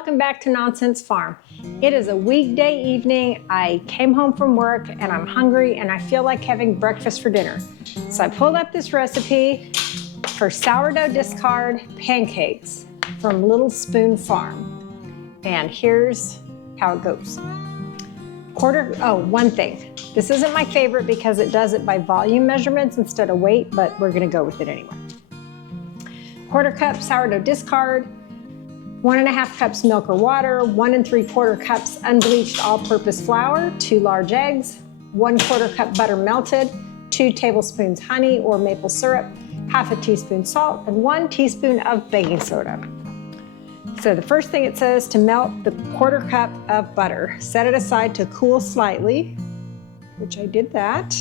welcome back to Nonsense Farm. It is a weekday evening. I came home from work and I'm hungry and I feel like having breakfast for dinner. So I pulled up this recipe for sourdough discard pancakes from Little Spoon Farm. And here's how it goes. One thing. This isn't my favorite because it does it by volume measurements instead of weight, but we're gonna go with it anyway. 1/4 cup sourdough discard, 1½ cups milk or water, 1 3/4 cups unbleached all-purpose flour, 2 large eggs, 1/4 cup butter melted, 2 tablespoons honey or maple syrup, 1/2 teaspoon salt, and 1 teaspoon of baking soda. So the first thing it says to melt the 1/4 cup of butter. Set it aside to cool slightly, which I did that.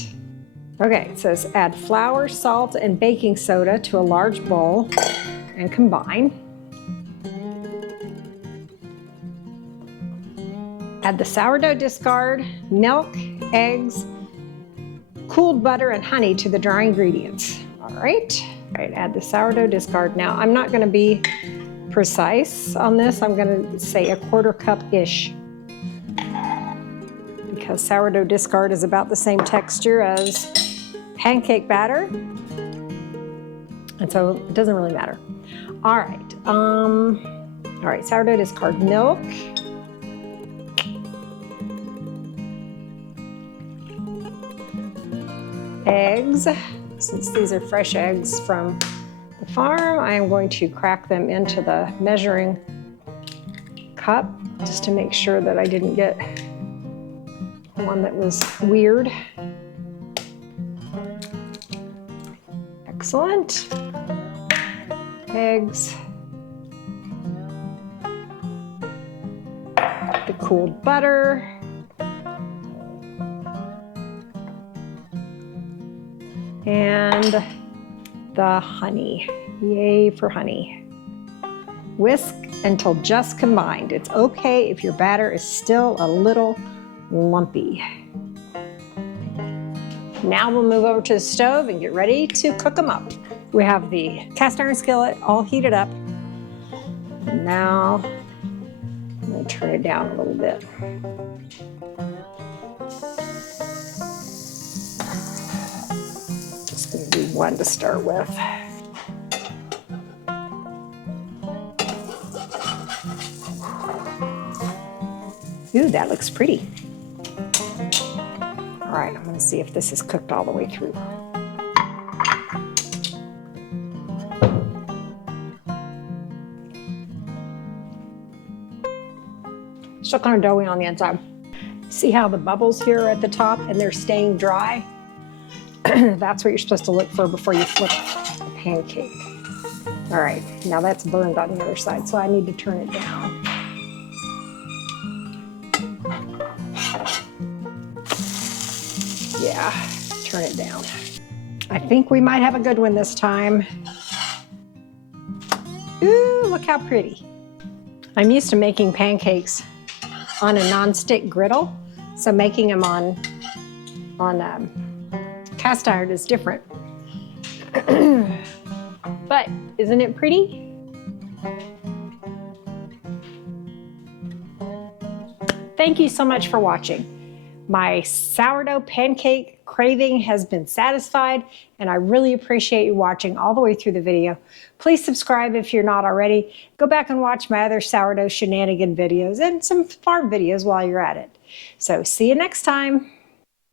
Okay, it says add flour, salt, and baking soda to a large bowl and combine. Add the sourdough discard, milk, eggs, cooled butter, and honey to the dry ingredients. All right, add the sourdough discard. Now, I'm not gonna be precise on this. I'm gonna say 1/4 cup-ish because sourdough discard is about the same texture as pancake batter. And so it doesn't really matter. All right, sourdough discard, milk, eggs. Since these are fresh eggs from the farm, I am going to crack them into the measuring cup just to make sure that I didn't get one that was weird. Excellent. Eggs. The cooled butter. And the honey. Yay for honey. Whisk until just combined. It's okay if your batter is still a little lumpy. Now we'll move over to the stove and get ready to cook them up. We have the cast iron skillet all heated up. Now I'm going to turn it down a little bit. One to start with. Ooh, that looks pretty. All right, I'm gonna see if this is cooked all the way through. Still kind of doughy on the inside. See how the bubbles here are at the top and they're staying dry? That's what you're supposed to look for before you flip a pancake. All right, now that's burned on the other side, so I need to turn it down. Yeah, turn it down. I think we might have a good one this time. Ooh, look how pretty. I'm used to making pancakes on a non-stick griddle, so making them on cast iron is different. But isn't it pretty? Thank you so much for watching. My sourdough pancake craving has been satisfied, and I really appreciate you watching all the way through the video. Please subscribe if you're not already. Go back and watch my other sourdough shenanigan videos and some farm videos while you're at it. So see you next time.